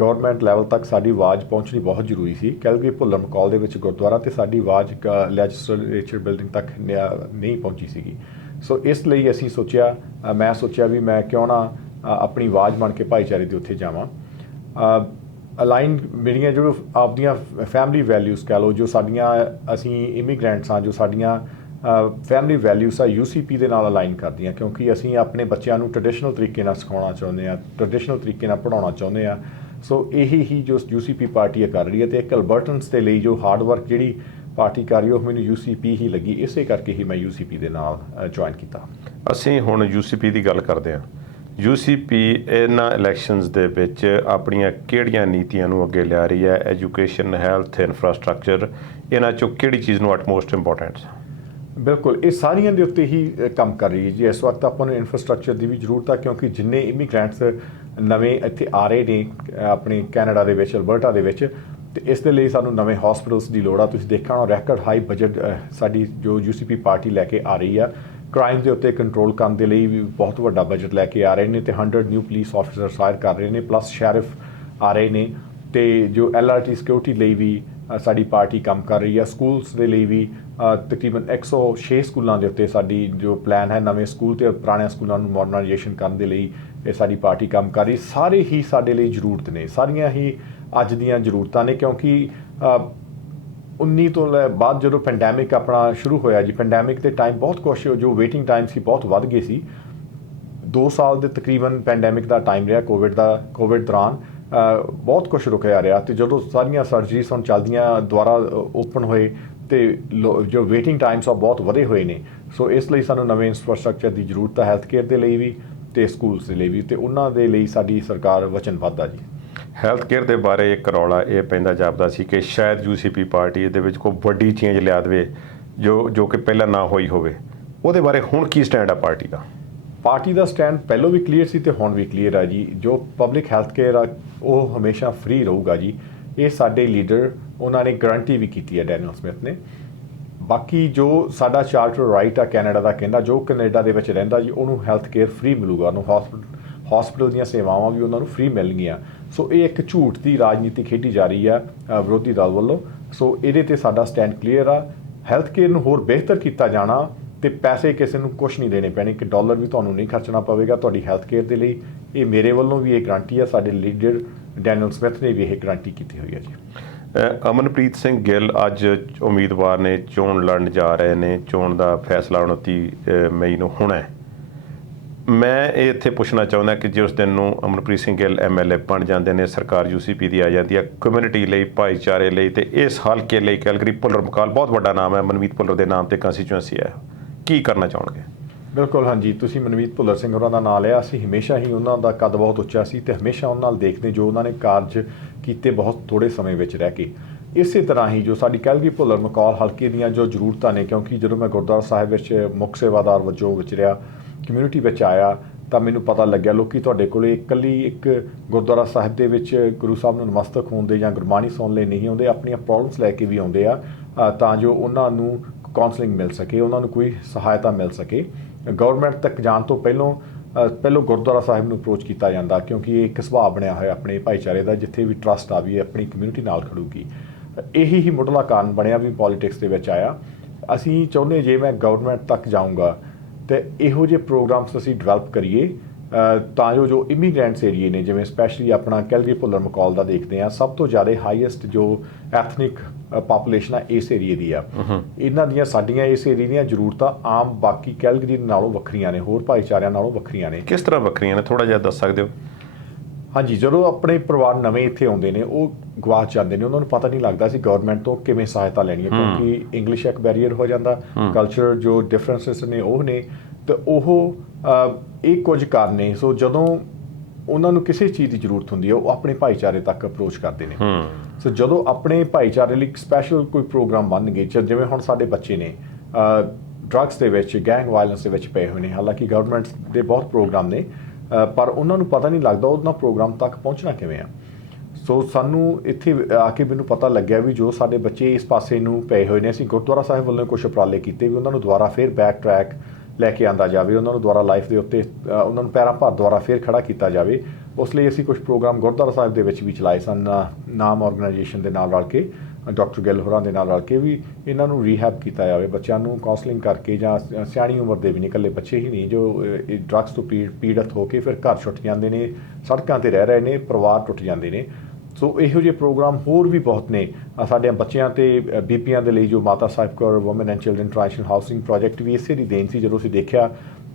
ਗਵਰਨਮੈਂਟ ਲੈਵਲ ਤੱਕ ਸਾਡੀ ਆਵਾਜ਼ ਪਹੁੰਚਣੀ ਬਹੁਤ ਜ਼ਰੂਰੀ ਸੀ। ਕੈਲਗਰੀ ਭੁੱਲਰ ਮਕੌਲ ਦੇ ਵਿੱਚ ਗੁਰਦੁਆਰਾ, ਅਤੇ ਸਾਡੀ ਆਵਾਜ਼ ਲੈਜਿਸਲੇਚਰ ਬਿਲਡਿੰਗ ਤੱਕ ਨਹੀਂ ਪਹੁੰਚੀ ਸੀਗੀ। ਸੋ ਇਸ ਲਈ ਅਸੀਂ ਸੋਚਿਆ, ਮੈਂ ਸੋਚਿਆ ਵੀ ਮੈਂ ਕਿਉਂ ਨਾ ਆਪਣੀ ਆਵਾਜ਼ ਬਣ ਕੇ ਭਾਈਚਾਰੇ ਦੇ ਉੱਥੇ ਜਾਵਾਂ। ਅਲਾਈਨ ਮੇਰੀਆਂ ਜੋ ਆਪਦੀਆਂ ਫੈਮਿਲੀ ਵੈਲਿਊਜ਼ ਕਹਿ ਲਓ, ਜੋ ਸਾਡੀਆਂ ਅਸੀਂ ਇਮੀਗ੍ਰੈਂਟਸ ਹਾਂ, ਜੋ ਸਾਡੀਆਂ ਫੈਮਿਲੀ ਵੈਲਿਊਜ਼ ਆ UCP ਦੇ ਨਾਲ ਅਲਾਈਨ ਕਰਦੀਆਂ, ਕਿਉਂਕਿ ਅਸੀਂ ਆਪਣੇ ਬੱਚਿਆਂ ਨੂੰ ਟ੍ਰੈਡੀਸ਼ਨਲ ਤਰੀਕੇ ਨਾਲ ਸਿਖਾਉਣਾ ਚਾਹੁੰਦੇ ਹਾਂ, ਟ੍ਰੈਡੀਸ਼ਨਲ ਤਰੀਕੇ ਨਾਲ ਪੜ੍ਹਾਉਣਾ ਚਾਹੁੰਦੇ ਹਾਂ। ਸੋ ਇਹੀ ਹੀ ਜੋ UCP ਪਾਰਟੀ ਕਰ ਰਹੀ ਹੈ, ਅਤੇ ਇੱਕ ਅਲਬਰਟਨਸ ਦੇ ਲਈ ਜੋ ਹਾਰਡ ਵਰਕ ਜਿਹੜੀ ਪਾਰਟੀ ਕਰ ਰਹੀ ਉਹ ਮੈਨੂੰ UCP ਹੀ ਲੱਗੀ, ਇਸੇ ਕਰਕੇ ਹੀ ਮੈਂ UCP ਦੇ ਨਾਲ ਜੁਆਇਨ ਕੀਤਾ। ਅਸੀਂ ਹੁਣ UCP ਦੀ ਗੱਲ ਕਰਦੇ ਹਾਂ। UCP ਇਹਨਾਂ ਇਲੈਕਸ਼ਨਸ ਦੇ ਵਿੱਚ ਆਪਣੀਆਂ ਕਿਹੜੀਆਂ ਨੀਤੀਆਂ ਨੂੰ ਅੱਗੇ ਲਿਆ ਰਹੀ ਹੈ? ਐਜੂਕੇਸ਼ਨ, ਹੈਲਥ, ਇਨਫਰਾਸਟਰਕਚਰ, ਇਹਨਾਂ 'ਚੋਂ ਕਿਹੜੀ ਚੀਜ਼ ਨੂੰ ਅਟਮੋਸਟ ਇੰਪੋਰਟੈਂਟ? ਬਿਲਕੁਲ, ਇਹ ਸਾਰੀਆਂ ਦੇ ਉੱਤੇ ਹੀ ਕੰਮ ਕਰ ਰਹੀ ਹੈ ਜੀ। ਇਸ ਵਕਤ ਆਪਾਂ ਨੂੰ ਇਨਫਰਾਸਟਰਕਚਰ ਦੀ ਵੀ ਜ਼ਰੂਰਤ ਆ, ਕਿਉਂਕਿ ਜਿੰਨੇ ਇਮੀਗ੍ਰੈਂਟਸ ਨਵੇਂ ਇੱਥੇ ਆ ਰਹੇ ਨੇ ਆਪਣੇ ਕੈਨੇਡਾ ਦੇ ਵਿੱਚ, ਅਲਬਰਟਾ ਦੇ ਵਿੱਚ, ਅਤੇ ਇਸ ਦੇ ਲਈ ਸਾਨੂੰ ਨਵੇਂ ਹੌਸਪੀਟਲਸ ਦੀ ਲੋੜ ਆ। ਤੁਸੀਂ ਦੇਖਿਆ ਹੋਣਾ ਰੈਕਡ ਹਾਈ ਬਜਟ ਸਾਡੀ ਜੋ UCP ਪਾਰਟੀ ਲੈ ਕੇ ਆ ਰਹੀ ਆ। ਕ੍ਰਾਈਮ ਦੇ ਉੱਤੇ ਕੰਟਰੋਲ ਕਰਨ ਦੇ ਲਈ ਵੀ ਬਹੁਤ ਵੱਡਾ ਬਜਟ ਲੈ ਕੇ ਆ ਰਹੇ ਨੇ, ਅਤੇ 100 ਨਿਊ ਪੁਲਿਸ ਆਫਿਸਰਸ ਹਾਇਰ ਕਰ ਰਹੇ ਨੇ, ਪਲੱਸ ਸ਼ੈਰਿਫ ਆ ਰਹੇ ਨੇ, ਅਤੇ ਜੋ LRT ਸਿਕਿਉਰਿਟੀ ਲਈ ਵੀ ਸਾਡੀ ਪਾਰਟੀ ਕੰਮ ਕਰ ਰਹੀ ਆ। ਸਕੂਲਸ ਦੇ ਲਈ ਵੀ ਤਕਰੀਬਨ 106 ਸਕੂਲਾਂ ਦੇ ਉੱਤੇ ਸਾਡੀ ਜੋ ਪਲਾਨ ਹੈ, ਨਵੇਂ ਸਕੂਲ ਅਤੇ ਪੁਰਾਣਿਆਂ ਸਕੂਲਾਂ ਨੂੰ ਮੋਡਰਨਾਈਜੇਸ਼ਨ ਕਰਨ ਦੇ ਲਈ ਇਹ ਸਾਡੀ ਪਾਰਟੀ ਕੰਮ ਕਰ ਰਹੀ। ਸਾਰੇ ਹੀ ਸਾਡੇ ਲਈ ਜ਼ਰੂਰਤ ਨੇ, ਸਾਰੀਆਂ ਹੀ ਅੱਜ ਦੀਆਂ ਜ਼ਰੂਰਤਾਂ ਨੇ, ਕਿਉਂਕਿ 19 ਤੋਂ ਬਾਅਦ ਜਦੋਂ ਪੈਂਡੈਮਿਕ ਆਪਣਾ ਸ਼ੁਰੂ ਹੋਇਆ ਜੀ, ਪੈਂਡੈਮਿਕ ਦੇ ਟਾਈਮ ਬਹੁਤ ਕੁਛ ਜੋ ਵੇਟਿੰਗ ਟਾਈਮ ਸੀ ਬਹੁਤ ਵੱਧ ਗਏ ਸੀ। 2 ਸਾਲ ਦੇ ਤਕਰੀਬਨ ਪੈਂਡੈਮਿਕ ਦਾ ਟਾਈਮ ਰਿਹਾ ਕੋਵਿਡ ਦੌਰਾਨ, ਬਹੁਤ ਕੁਛ ਰੁਕਿਆ ਰਿਹਾ, ਅਤੇ ਜਦੋਂ ਸਾਰੀਆਂ ਸਰਜਰੀਜ਼ ਹੁਣ ਚੱਲਦੀਆਂ ਦੁਆਰਾ ਓਪਨ ਹੋਏ, ਅਤੇ ਜੋ ਵੇਟਿੰਗ ਟਾਈਮਸ ਆ ਬਹੁਤ ਵਧੇ ਹੋਏ ਨੇ। ਸੋ ਇਸ ਲਈ ਸਾਨੂੰ ਨਵੇਂ ਇਨਫਰਾਸਟਰਕਚਰ ਦੀ ਜ਼ਰੂਰਤ ਹੈ, ਹੈਲਥ ਕੇਅਰ ਦੇ ਲਈ ਵੀ ਅਤੇ ਸਕੂਲਸ ਦੇ ਲਈ ਵੀ, ਅਤੇ ਉਹਨਾਂ ਦੇ ਲਈ ਸਾਡੀ ਸਰਕਾਰ ਵਚਨਬੱਧ ਆ ਜੀ। ਹੈਲਥ ਕੇਅਰ ਦੇ ਬਾਰੇ ਇੱਕ ਰੌਲਾ ਇਹ ਪੈਂਦਾ ਜਾਪਦਾ ਸੀ ਕਿ ਸ਼ਾਇਦ UCP ਪਾਰਟੀ ਇਹਦੇ ਵਿੱਚ ਕੋਈ ਵੱਡੀ ਚੇਂਜ ਲਿਆ ਦੇਵੇ ਜੋ ਕਿ ਪਹਿਲਾਂ ਨਾ ਹੋਈ ਹੋਵੇ। ਉਹਦੇ ਬਾਰੇ ਹੁਣ ਕੀ ਸਟੈਂਡ ਆ ਪਾਰਟੀ ਦਾ? ਪਾਰਟੀ ਦਾ ਸਟੈਂਡ ਪਹਿਲਾਂ ਵੀ ਕਲੀਅਰ ਸੀ ਅਤੇ ਹੁਣ ਵੀ ਕਲੀਅਰ ਆ ਜੀ। ਜੋ ਪਬਲਿਕ ਹੈਲਥ ਕੇਅਰ ਆ ਉਹ ਹਮੇਸ਼ਾ ਫ੍ਰੀ ਰਹੂਗਾ ਜੀ। ਇਹ ਸਾਡੇ ਲੀਡਰ ਉਹਨਾਂ ਨੇ ਗਰੰਟੀ ਵੀ ਕੀਤੀ ਹੈ, ਡੈਨੀਅਲ ਸਮਿਥ ਨੇ। ਬਾਕੀ ਜੋ ਸਾਡਾ ਚਾਰਟਰ ਰਾਈਟ ਆ ਕੈਨੇਡਾ ਦਾ ਕਹਿੰਦਾ ਜੋ ਕੈਨੇਡਾ ਦੇ ਵਿੱਚ ਰਹਿੰਦਾ ਜੀ ਉਹਨੂੰ ਹੈਲਥ ਕੇਅਰ ਫ੍ਰੀ ਮਿਲੂਗਾ, ਉਹਨੂੰ ਹਸਪੀਟਲ ਦੀਆਂ ਸੇਵਾਵਾਂ ਵੀ ਉਹਨਾਂ ਨੂੰ ਫ੍ਰੀ ਮਿਲਣਗੀਆਂ। ਸੋ ਇਹ ਇੱਕ ਝੂਠ ਦੀ ਰਾਜਨੀਤੀ ਖੇਡੀ ਜਾ ਰਹੀ ਆ ਵਿਰੋਧੀ ਦਲ ਵੱਲੋਂ। ਸੋ ਇਹਦੇ ਤੇ ਸਾਡਾ ਸਟੈਂਡ ਕਲੀਅਰ ਆ। ਹੈਲਥ ਕੇਅਰ ਨੂੰ ਹੋਰ ਬਿਹਤਰ ਕੀਤਾ ਜਾਣਾ ਤੇ ਪੈਸੇ ਕਿਸੇ ਨੂੰ ਕੁਛ ਨਹੀਂ ਦੇਣੇ ਪੈਣੇ, ਕਿ ਡਾਲਰ ਵੀ ਤੁਹਾਨੂੰ ਨਹੀਂ ਖਰਚਣਾ ਪਵੇਗਾ ਤੁਹਾਡੀ ਹੈਲਥ ਕੇਅਰ ਦੇ ਲਈ। ਇਹ ਮੇਰੇ ਵੱਲੋਂ ਵੀ ਇਹ ਗਰੰਟੀ ਆ, ਸਾਡੇ ਲੀਡਰ ਡੈਨੀਅਲ ਸਮਿਥ ਨੇ ਵੀ ਇਹ ਗਰੰਟੀ ਕੀਤੀ ਹੋਈ ਹੈ ਜੀ। ਅਮਨਪ੍ਰੀਤ ਸਿੰਘ ਗਿੱਲ ਅੱਜ ਉਮੀਦਵਾਰ ਨੇ, ਚੋਣ ਲੜਨ ਜਾ ਰਹੇ ਨੇ, ਚੋਣ ਦਾ ਫੈਸਲਾ 29 ਮਈ ਨੂੰ ਹੋਣਾ ਹੈ। ਮੈਂ ਇਹ ਇੱਥੇ ਪੁੱਛਣਾ ਚਾਹੁੰਦਾ ਕਿ ਜੇ ਉਸ ਦਿਨ ਨੂੰ ਅਮਨਪ੍ਰੀਤ ਸਿੰਘ ਗਿੱਲ MLA ਬਣ ਜਾਂਦੇ ਨੇ, ਸਰਕਾਰ UCP ਦੀ ਆ ਜਾਂਦੀ ਹੈ, ਕਮਿਊਨਿਟੀ ਲਈ, ਭਾਈਚਾਰੇ ਲਈ ਤੇ ਇਸ ਹਲਕੇ ਲਈ ਕੈਲਗਰੀ ਭੁੱਲਰ ਮਕਾਲ ਬਹੁਤ ਵੱਡਾ ਨਾਮ ਹੈ, ਮਨਮੀਤ ਭੁੱਲਰ ਦੇ ਨਾਮ ਤੇ ਕੰਸਟੀਚੁਐਂਸੀ ਹੈ, ਕੀ ਕਰਨਾ ਚਾਹੋਗੇ? ਬਿਲਕੁਲ ਹਾਂਜੀ, ਤੁਸੀਂ ਮਨਮੀਤ ਭੁੱਲਰ ਸਿੰਘ ਹੋਰਾਂ ਦਾ ਨਾਂ ਲਿਆ। ਅਸੀਂ ਹਮੇਸ਼ਾ ਹੀ ਉਹਨਾਂ ਦਾ ਕੱਦ ਬਹੁਤ ਉੱਚਾ ਸੀ ਤੇ ਹਮੇਸ਼ਾ ਉਹਨਾਂ ਨਾਲ ਦੇਖਦੇ ਜੋ ਉਹਨਾਂ ਨੇ ਕਾਰਜ ਕੀਤੇ ਬਹੁਤ ਥੋੜ੍ਹੇ ਸਮੇਂ ਵਿੱਚ ਰਹਿ ਕੇ। ਇਸੇ ਤਰ੍ਹਾਂ ਹੀ ਜੋ ਸਾਡੀ ਕੈਲਗਰੀ ਭੁੱਲਰ ਮਕਾਲ ਹਲਕੇ ਦੀਆਂ ਜੋ ਜ਼ਰੂਰਤਾਂ ਨੇ, ਕਿਉਂਕਿ ਜਦੋਂ ਮੈਂ ਗੁਰਦੁਆਰਾ ਸਾਹਿਬ ਵਿੱਚ ਮੁੱਖ ਸੇਵਾਦਾਰ ਵਜੋਂ ਵਿਚਰਿਆ, ਕਮਿਊਨਿਟੀ ਵਿੱਚ ਆਇਆ, ਤਾਂ ਮੈਨੂੰ ਪਤਾ ਲੱਗਿਆ ਲੋਕੀ ਤੁਹਾਡੇ ਕੋਲੇ ਇਕੱਲੀ ਇੱਕ ਗੁਰਦੁਆਰਾ ਸਾਹਿਬ ਦੇ ਵਿੱਚ ਗੁਰੂ ਸਾਹਿਬ ਨੂੰ ਨਮਸਤਕ ਹੋਣ ਦੇ ਜਾਂ ਗੁਰਬਾਣੀ ਸੁਣਨ ਲਈ ਨਹੀਂ ਆਉਂਦੇ, ਆਪਣੀਆਂ ਪ੍ਰੋਬਲਮਸ ਲੈ ਕੇ ਵੀ ਆਉਂਦੇ ਆ, ਤਾਂ ਜੋ ਉਹਨਾਂ ਨੂੰ ਕਾਉਂਸਲਿੰਗ ਮਿਲ ਸਕੇ, ਉਹਨਾਂ ਨੂੰ ਕੋਈ ਸਹਾਇਤਾ ਮਿਲ ਸਕੇ। ਗਵਰਨਮੈਂਟ ਤੱਕ ਜਾਣ ਤੋਂ ਪਹਿਲੋਂ ਗੁਰਦੁਆਰਾ ਸਾਹਿਬ ਨੂੰ ਅਪਰੋਚ ਕੀਤਾ ਜਾਂਦਾ, ਕਿਉਂਕਿ ਇਹ ਇੱਕ ਸੁਭਾਅ ਬਣਿਆ ਹੋਇਆ ਆਪਣੇ ਭਾਈਚਾਰੇ ਦਾ, ਜਿੱਥੇ ਵੀ ਟਰਸਟ ਆ ਵੀ ਆਪਣੀ ਕਮਿਊਨਿਟੀ ਨਾਲ ਖੜੂਗੀ। ਇਹੀ ਹੀ ਮੁੱਢਲਾ ਕਾਰਨ ਬਣਿਆ ਵੀ ਪੋਲੀਟਿਕਸ ਦੇ ਵਿੱਚ ਆਇਆ। ਅਸੀਂ ਚਾਹੁੰਦੇ ਜੇ ਮੈਂ ਗਵਰਨਮੈਂਟ ਤੱਕ ਜਾਊਂਗਾ ਤੇ ਇਹੋ ਜਿਹੇ ਪ੍ਰੋਗਰਾਮਸ ਅਸੀਂ ਡਿਵੈਲਪ ਕਰੀਏ ਤਾਂ ਜੋ ਇਮੀਗ੍ਰੈਂਟਸ ਏਰੀਏ ਨੇ, ਜਿਵੇਂ ਸਪੈਸ਼ਲੀ ਆਪਣਾ ਕੈਲਗਰੀ ਭੁੱਲਰ ਮਕਾਲ ਦਾ ਦੇਖਦੇ ਹਾਂ, ਸਭ ਤੋਂ ਜ਼ਿਆਦਾ ਹਾਈਐਸਟ ਜੋ ਐਥਨਿਕ ਪਾਪੂਲੇਸ਼ਨ ਆ ਇਸ ਏਰੀਏ ਦੀ ਆ। ਇਹਨਾਂ ਦੀਆਂ ਸਾਡੀਆਂ ਇਸ ਏਰੀਏ ਦੀਆਂ ਜ਼ਰੂਰਤਾਂ ਆਮ ਬਾਕੀ ਕੈਲਗਰੀ ਨਾਲੋਂ ਵੱਖਰੀਆਂ ਨੇ, ਹੋਰ ਭਾਈਚਾਰਿਆਂ ਨਾਲੋਂ ਵੱਖਰੀਆਂ ਨੇ। ਕਿਸ ਤਰ੍ਹਾਂ ਵੱਖਰੀਆਂ ਨੇ, ਥੋੜ੍ਹਾ ਜਿਹਾ ਦੱਸ ਸਕਦੇ ਹੋ? ਹਾਂਜੀ, ਜਦੋਂ ਆਪਣੇ ਪਰਿਵਾਰ ਨਵੇਂ ਇੱਥੇ ਆਉਂਦੇ ਨੇ ਉਹ ਗਵਾਚ ਜਾਂਦੇ ਨੇ, ਉਹਨਾਂ ਨੂੰ ਪਤਾ ਨਹੀਂ ਲੱਗਦਾ ਸੀ ਗਵਰਨਮੈਂਟ ਤੋਂ ਕਿਵੇਂ ਸਹਾਇਤਾ ਲੈਣੀ ਹੈ, ਕਿਉਂਕਿ ਇੰਗਲਿਸ਼ ਇੱਕ ਬੈਰੀਅਰ ਹੋ ਜਾਂਦਾ, ਕਲਚਰ ਜੋ ਡਿਫਰੈਂਸਿਸ ਨੇ ਉਹ ਨੇ, ਤੇ ਉਹ ਇਹ ਕੁਝ ਕਾਰਨ ਨੇ। ਸੋ ਜਦੋਂ ਉਹਨਾਂ ਨੂੰ ਕਿਸੇ ਚੀਜ਼ ਦੀ ਜ਼ਰੂਰਤ ਹੁੰਦੀ ਹੈ ਉਹ ਆਪਣੇ ਭਾਈਚਾਰੇ ਤੱਕ ਅਪਰੋਚ ਕਰਦੇ ਨੇ। ਸੋ ਜਦੋਂ ਆਪਣੇ ਭਾਈਚਾਰੇ ਲਈ ਸਪੈਸ਼ਲ ਕੋਈ ਪ੍ਰੋਗਰਾਮ ਬਣ ਗਏ, ਜਿਵੇਂ ਹੁਣ ਸਾਡੇ ਬੱਚੇ ਨੇ ਡਰੱਗਸ ਦੇ ਵਿੱਚ, ਗੈਂਗ ਵਾਇਲੈਂਸ ਦੇ ਵਿੱਚ ਪਏ ਹੋਏ ਨੇ, ਹਾਲਾਂਕਿ ਗਵਰਨਮੈਂਟ ਦੇ ਬਹੁਤ ਪ੍ਰੋਗਰਾਮ ਨੇ, ਪਰ ਉਹਨਾਂ ਨੂੰ ਪਤਾ ਨਹੀਂ ਲੱਗਦਾ ਉਹਨਾਂ ਪ੍ਰੋਗਰਾਮ ਤੱਕ ਪਹੁੰਚਣਾ ਕਿਵੇਂ ਆ। ਸੋ ਸਾਨੂੰ ਇੱਥੇ ਆ ਕੇ ਮੈਨੂੰ ਪਤਾ ਲੱਗਿਆ ਵੀ ਜੋ ਸਾਡੇ ਬੱਚੇ ਇਸ ਪਾਸੇ ਨੂੰ ਪਏ ਹੋਏ ਨੇ, ਅਸੀਂ ਗੁਰਦੁਆਰਾ ਸਾਹਿਬ ਵੱਲੋਂ ਕੁਝ ਉਪਰਾਲੇ ਕੀਤੇ ਵੀ ਉਹਨਾਂ ਨੂੰ ਦੁਬਾਰਾ ਫਿਰ ਬੈਕ ਟਰੈਕ ਲੈ ਕੇ ਆਂਦਾ ਜਾਵੇ, ਉਹਨਾਂ ਨੂੰ ਦੁਬਾਰਾ ਲਾਈਫ ਦੇ ਉੱਤੇ ਉਹਨਾਂ ਨੂੰ ਪੈਰਾਂ ਭਾਰ ਦੁਬਾਰਾ ਫਿਰ ਖੜਾ ਕੀਤਾ ਜਾਵੇ। ਉਸ ਲਈ ਅਸੀਂ ਕੁਝ ਪ੍ਰੋਗਰਾਮ ਗੁਰਦੁਆਰਾ ਸਾਹਿਬ ਦੇ ਵਿੱਚ ਵੀ ਚਲਾਏ ਸਨ, ਨਾਮ ਆਰਗੇਨਾਈਜੇਸ਼ਨ ਦੇ ਨਾਲ ਰਲ ਕੇ, ਡਾਕਟਰ ਗਿੱਲ ਹੋਰਾਂ ਦੇ ਨਾਲ ਰਲ ਕੇ ਵੀ ਇਹਨਾਂ ਨੂੰ ਰੀਹੈਬ ਕੀਤਾ ਜਾਵੇ, ਬੱਚਿਆਂ ਨੂੰ ਕਾਉਂਸਲਿੰਗ ਕਰਕੇ, ਜਾਂ ਸਿਆਣੀ ਉਮਰ ਦੇ ਵੀ ਨਹੀਂ, ਇਕੱਲੇ ਬੱਚੇ ਹੀ ਨਹੀਂ ਜੋ ਡਰੱਗਸ ਤੋਂ ਪੀੜਤ ਹੋ ਕੇ ਫਿਰ ਘਰ ਛੁੱਟ ਜਾਂਦੇ ਨੇ, ਸੜਕਾਂ 'ਤੇ ਰਹਿ ਰਹੇ ਨੇ, ਪਰਿਵਾਰ ਟੁੱਟ ਜਾਂਦੇ ਨੇ। ਸੋ ਇਹੋ ਜਿਹੇ ਪ੍ਰੋਗਰਾਮ ਹੋਰ ਵੀ ਬਹੁਤ ਨੇ ਸਾਡੇ ਬੱਚਿਆਂ ਤੇ ਬੀਬੀਆਂ ਦੇ ਲਈ, ਜੋ Mata Sahib Kaur woman and children transition housing project ਵੀ ਇਸੇ ਦੀ ਦੇਣ ਸੀ। ਜਦੋਂ ਅਸੀਂ ਦੇਖਿਆ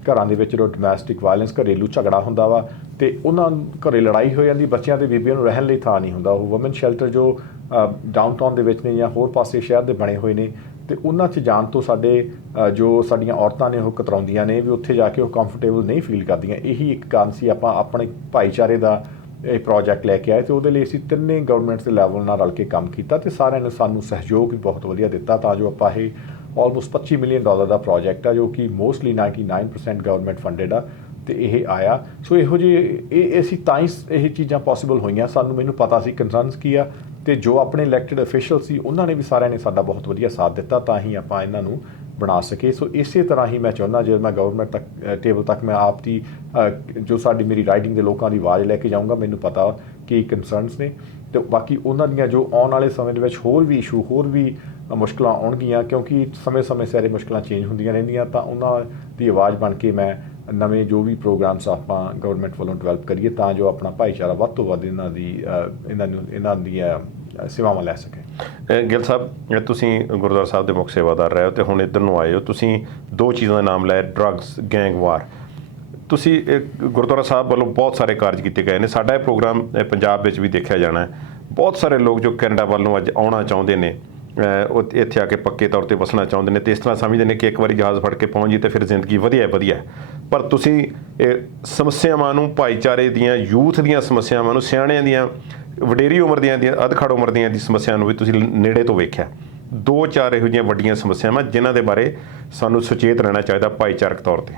ਘਰਾਂ ਦੇ ਵਿੱਚ ਜਦੋਂ ਡੋਮੈਸਟਿਕ ਵਾਇਲੈਂਸ, ਘਰੇਲੂ ਝਗੜਾ ਹੁੰਦਾ ਵਾ ਤੇ ਉਹਨਾਂ ਘਰੇ ਲੜਾਈ ਹੋ ਜਾਂਦੀ, ਬੱਚਿਆਂ ਤੇ ਬੀਬੀਆਂ ਨੂੰ ਰਹਿਣ ਲਈ ਥਾਂ ਨਹੀਂ ਹੁੰਦਾ, ਉਹ ਵੂਮਨ ਸ਼ੈਲਟਰ ਜੋ ਡਾਊਨਟਾਊਨ ਦੇ ਵਿੱਚ ਨੇ ਜਾਂ ਹੋਰ ਪਾਸੇ ਸ਼ਹਿਰ ਦੇ ਬਣੇ ਹੋਏ ਨੇ, ਤੇ ਉਹਨਾਂ 'ਚ ਜਾਣ ਤੋਂ ਜੋ ਸਾਡੀਆਂ ਔਰਤਾਂ ਨੇ ਉਹ ਕਤਰਾਉਂਦੀਆਂ ਨੇ ਵੀ ਉੱਥੇ ਜਾ ਕੇ ਉਹ ਕੰਫਰਟੇਬਲ ਨਹੀਂ ਫੀਲ ਕਰਦੀਆਂ। ਇਹੀ ਇੱਕ ਕਾਰਨ ਸੀ ਆਪਾਂ ਆਪਣੇ ਭਾਈਚਾਰੇ ਦਾ ਇਹ ਪ੍ਰੋਜੈਕਟ ਲੈ ਕੇ ਆਏ, ਤੇ ਉਹਦੇ ਲਈ ਅਸੀਂ ਤਿੰਨੇ ਗਵਰਨਮੈਂਟਸ ਦੇ ਲੈਵਲ ਨਾਲ ਰਲ ਕੇ ਕੰਮ ਕੀਤਾ ਤੇ ਸਾਰਿਆਂ ਨੇ ਸਾਨੂੰ ਸਹਿਯੋਗ ਵੀ ਬਹੁਤ ਵਧੀਆ ਦਿੱਤਾ, ਤਾਂ ਜੋ ਆਪਾਂ ਇਹ ਆਲਮੋਸਟ $25 ਮਿਲੀਅਨ ਦਾ ਪ੍ਰੋਜੈਕਟ ਆ, ਜੋ ਕਿ ਮੋਸਟਲੀ 99% ਗਵਰਨਮੈਂਟ ਫੰਡਡ ਆ, ਤੇ ਇਹ ਆਇਆ। ਸੋ ਇਹੋ ਜਿਹੇ ਅਸੀਂ ਤਾਂ ਹੀ ਇਹ ਚੀਜ਼ਾਂ ਪੋਸੀਬਲ ਹੋਈਆਂ। ਮੈਨੂੰ ਪਤਾ ਸੀ ਕੰਸਰਨਸ ਕੀ ਆ, ਤੇ ਜੋ ਆਪਣੇ ਇਲੈਕਟਡ ਅਫੀਸ਼ੀਅਲ ਸੀ ਉਹਨਾਂ ਨੇ ਵੀ ਸਾਰਿਆਂ ਨੇ ਸਾਡਾ ਬਹੁਤ ਵਧੀਆ ਸਾਥ ਦਿੱਤਾ, ਤਾਂ ਹੀ ਆਪਾਂ ਇਹਨਾਂ ਨੂੰ ਬਣਾ ਸਕੇ। ਸੋ ਇਸੇ ਤਰ੍ਹਾਂ ਹੀ ਮੈਂ ਚਾਹੁੰਦਾ ਜੇ ਮੈਂ ਗਵਰਨਮੈਂਟ ਟੇਬਲ ਤੱਕ ਮੈਂ ਆਪ ਦੀ ਜੋ ਮੇਰੀ ਰਾਈਡਿੰਗ ਦੇ ਲੋਕਾਂ ਦੀ ਆਵਾਜ਼ ਲੈ ਕੇ ਜਾਊਂਗਾ, ਮੈਨੂੰ ਪਤਾ ਕੀ ਕੰਸਰਨਸ ਨੇ, ਤੇ ਬਾਕੀ ਉਹਨਾਂ ਦੀਆਂ ਜੋ ਆਉਣ ਵਾਲੇ ਸਮੇਂ ਦੇ ਵਿੱਚ ਹੋਰ ਵੀ ਇਸ਼ੂ, ਹੋਰ ਵੀ ਮੁਸ਼ਕਲਾਂ ਆਉਣਗੀਆਂ, ਕਿਉਂਕਿ ਸਮੇਂ-ਸਮੇਂ ਸਾਰੇ ਮੁਸ਼ਕਲਾਂ ਚੇਂਜ ਹੁੰਦੀਆਂ ਰਹਿੰਦੀਆਂ, ਤਾਂ ਉਹਨਾਂ ਦੀ ਆਵਾਜ਼ ਬਣ ਕੇ ਮੈਂ ਨਵੇਂ ਜੋ ਵੀ ਪ੍ਰੋਗਰਾਮਸ ਆਪਾਂ ਗਵਰਨਮੈਂਟ ਵੱਲੋਂ ਡਿਵੈਲਪ ਕਰੀਏ, ਤਾਂ ਜੋ ਆਪਣਾ ਭਾਈਚਾਰਾ ਵੱਧ ਤੋਂ ਵੱਧ ਇਹਨਾਂ ਦੀਆਂ ਸੇਵਾਵਾਂ ਲੈ ਸਕੇ। ਗਿੱਲ ਸਾਹਿਬ, ਤੁਸੀਂ ਗੁਰਦੁਆਰਾ ਸਾਹਿਬ ਦੇ ਮੁੱਖ ਸੇਵਾਦਾਰ ਰਹੇ ਹੋ ਤੇ ਹੁਣ ਇੱਧਰ ਨੂੰ ਆਏ ਹੋ, ਤੁਸੀਂ ਦੋ ਚੀਜ਼ਾਂ ਦਾ ਨਾਮ ਲਿਆ, ਡਰੱਗਸ, ਗੈਂਗ ਵਾਰ। ਤੁਸੀਂ ਗੁਰਦੁਆਰਾ ਸਾਹਿਬ ਵੱਲੋਂ ਬਹੁਤ ਸਾਰੇ ਕਾਰਜ ਕੀਤੇ ਗਏ ਨੇ, ਸਾਡਾ ਇਹ ਪ੍ਰੋਗਰਾਮ ਪੰਜਾਬ ਵਿੱਚ ਵੀ ਦੇਖਿਆ ਜਾਣਾ ਹੈ। ਬਹੁਤ ਸਾਰੇ ਲੋਕ ਜੋ ਕੈਨੇਡਾ ਵੱਲੋਂ ਅੱਜ ਆਉਣਾ ਚਾਹੁੰਦੇ ਨੇ, ਉਹ ਇੱਥੇ ਆ ਕੇ ਪੱਕੇ ਤੌਰ 'ਤੇ ਵਸਣਾ ਚਾਹੁੰਦੇ ਨੇ, ਤੇ ਇਸ ਤਰ੍ਹਾਂ ਸਮਝਦੇ ਨੇ ਕਿ ਇੱਕ ਵਾਰੀ ਜਹਾਜ਼ ਫੜ ਕੇ ਪਹੁੰਚ ਜੀ ਤੇ ਫਿਰ ਜ਼ਿੰਦਗੀ ਵਧੀਆ ਵਧੀਆ। ਪਰ ਤੁਸੀਂ ਇਹ ਸਮੱਸਿਆਵਾਂ ਨੂੰ, ਭਾਈਚਾਰੇ ਦੀਆਂ, ਯੂਥ ਦੀਆਂ ਸਮੱਸਿਆਵਾਂ ਨੂੰ, ਸਿਆਣਿਆਂ ਦੀਆਂ, ਵਡੇਰੀ ਉਮਰ ਦੀਆਂ ਅਧਖੜ ਉਮਰ ਦੀਆਂ ਦੀ ਸਮੱਸਿਆ ਨੂੰ ਵੀ ਤੁਸੀਂ ਨੇੜੇ ਤੋਂ ਵੇਖਿਆ। ਦੋ ਚਾਰ ਇਹੋ ਜਿਹੀਆਂ ਵੱਡੀਆਂ ਸਮੱਸਿਆਵਾਂ ਜਿਨ੍ਹਾਂ ਦੇ ਬਾਰੇ ਸਾਨੂੰ ਸੁਚੇਤ ਰਹਿਣਾ ਚਾਹੀਦਾ ਭਾਈਚਾਰਕ ਤੌਰ 'ਤੇ।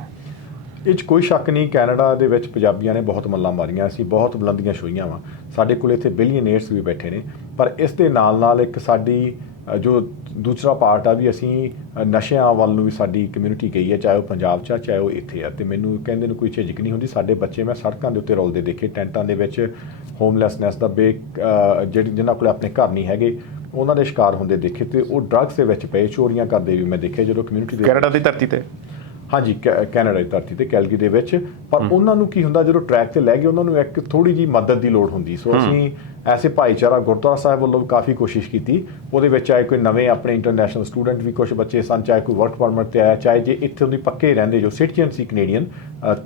ਇਹ 'ਚ ਕੋਈ ਸ਼ੱਕ ਨਹੀਂ, ਕੈਨੇਡਾ ਦੇ ਵਿੱਚ ਪੰਜਾਬੀਆਂ ਨੇ ਬਹੁਤ ਮੱਲਾਂ ਮਾਰੀਆਂ, ਅਸੀਂ ਬਹੁਤ ਬੁਲੰਦੀਆਂ ਛੂਹੀਆਂ ਵਾ, ਸਾਡੇ ਕੋਲ ਇੱਥੇ ਬਿਲੀਅਨੇਅਰਸ ਵੀ ਬੈਠੇ ਨੇ, ਪਰ ਇਸ ਦੇ ਨਾਲ ਨਾਲ ਇੱਕ ਸਾਡੀ ਜੋ ਦੂਸਰਾ ਪਾਰਟ ਆ ਵੀ ਅਸੀਂ ਨਸ਼ਿਆਂ ਵੱਲ ਨੂੰ ਵੀ ਸਾਡੀ ਕਮਿਊਨਿਟੀ ਗਈ ਹੈ, ਚਾਹੇ ਉਹ ਪੰਜਾਬ 'ਚ ਆ ਚਾਹੇ ਉਹ ਇੱਥੇ ਆ, ਅਤੇ ਮੈਨੂੰ ਕਹਿੰਦੇ ਨੂੰ ਕੋਈ ਝਿਜਕ ਨਹੀਂ ਹੁੰਦੀ। ਸਾਡੇ ਬੱਚੇ ਮੈਂ ਸੜਕਾਂ ਦੇ ਉੱਤੇ ਰੁਲਦੇ ਦੇਖੇ, ਟੈਂਟਾਂ ਦੇ ਵਿੱਚ, ਹੋਮਲੈਸਨੈਸ ਦਾ ਜਿਨ੍ਹਾਂ ਕੋਲ ਆਪਣੇ ਘਰ ਨਹੀਂ ਹੈਗੇ ਉਹਨਾਂ ਦੇ ਸ਼ਿਕਾਰ ਹੁੰਦੇ ਦੇਖੇ, ਅਤੇ ਉਹ ਡਰੱਗਸ ਦੇ ਵਿੱਚ ਪਏ, ਚੋਰੀਆਂ ਕਰਦੇ ਵੀ ਮੈਂ ਦੇਖੇ ਜਦੋਂ ਕਮਿਊਨਿਟੀ ਦੇ। ਕੈਨੇਡਾ ਦੀ ਧਰਤੀ ਤੇ? ਹਾਂਜੀ, ਕੈਨੇਡਾ ਦੀ ਧਰਤੀ ਤੇ, ਕੈਲਗਰੀ ਦੇ ਵਿੱਚ। ਪਰ ਉਹਨਾਂ ਨੂੰ ਕੀ ਹੁੰਦਾ, ਜਦੋਂ ਟਰੈਕ ਤੇ ਲੈ ਗਏ ਉਹਨਾਂ ਨੂੰ ਇੱਕ ਥੋੜ੍ਹੀ ਜਿਹੀ ਮਦਦ ਦੀ ਲੋੜ ਹੁੰਦੀ। ਸੋ ਅਸੀਂ ਐਸੇ ਭਾਈਚਾਰਾ ਗੁਰਦੁਆਰਾ ਸਾਹਿਬ ਵੱਲੋਂ ਵੀ ਕਾਫੀ ਕੋਸ਼ਿਸ਼ ਕੀਤੀ। ਉਹਦੇ ਵਿੱਚ ਚਾਹੇ ਕੋਈ ਨਵੇਂ ਆਪਣੇ ਇੰਟਰਨੈਸ਼ਨਲ ਸਟੂਡੈਂਟ ਵੀ ਕੁਛ ਬੱਚੇ ਸਨ, ਚਾਹੇ ਕੋਈ ਵਰਕ ਪਰਮਿਟ ਤੇ ਆਇਆ, ਚਾਹੇ ਜੇ ਇੱਥੋਂ ਦੀ ਪੱਕੇ ਰਹਿੰਦੇ ਜੋ ਸਿਟੀਜ਼ਨ ਸੀ ਕੈਨੇਡੀਅਨ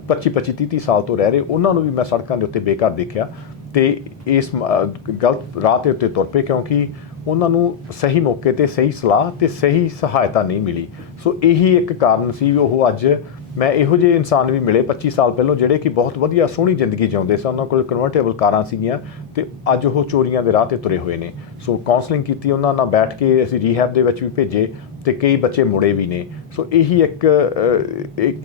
25-25 30 ਸਾਲ ਤੋਂ ਰਹਿ ਰਹੇ, ਉਹਨਾਂ ਨੂੰ ਵੀ ਮੈਂ ਸੜਕਾਂ ਦੇ ਉੱਤੇ ਬੇਘਰ ਦੇਖਿਆ ਤੇ ਇਸ ਗਲਤ ਰਾਹ ਦੇ ਉੱਤੇ ਤੁਰ ਪਏ, ਕਿਉਂਕਿ ਉਹਨਾਂ ਨੂੰ ਸਹੀ ਮੌਕੇ ਤੇ ਸਹੀ ਸਲਾਹ ਤੇ ਸਹੀ ਸਹਾਇਤਾ ਨਹੀਂ ਮਿਲੀ। ਸੋ ਇਹੀ ਇੱਕ ਕਾਰਨ ਸੀ ਵੀ ਉਹ ਅੱਜ ਮੈਂ ਇਹੋ ਜਿਹੇ ਇਨਸਾਨ ਵੀ ਮਿਲੇ 25 ਸਾਲ ਪਹਿਲਾਂ ਜਿਹੜੇ ਕਿ ਬਹੁਤ ਵਧੀਆ ਸੋਹਣੀ ਜ਼ਿੰਦਗੀ ਜਿਉਂਦੇ ਸਨ, ਉਹਨਾਂ ਕੋਲ ਕਨਵਰਟੇਬਲ ਕਾਰਾਂ ਸੀਗੀਆਂ ਤੇ ਅੱਜ ਉਹ ਚੋਰੀਆਂ ਦੇ ਰਾਹ ਤੇ ਤੁਰੇ ਹੋਏ ਨੇ। ਸੋ ਕਾਉਂਸਲਿੰਗ ਕੀਤੀ ਉਹਨਾਂ ਨਾਲ, ਬੈਠ ਕੇ ਅਸੀਂ ਰੀਹੈਬ ਦੇ ਵਿੱਚ ਵੀ ਭੇਜੇ ਤੇ ਕਈ ਬੱਚੇ ਮੁੜੇ ਵੀ ਨੇ। ਸੋ ਇਹੀ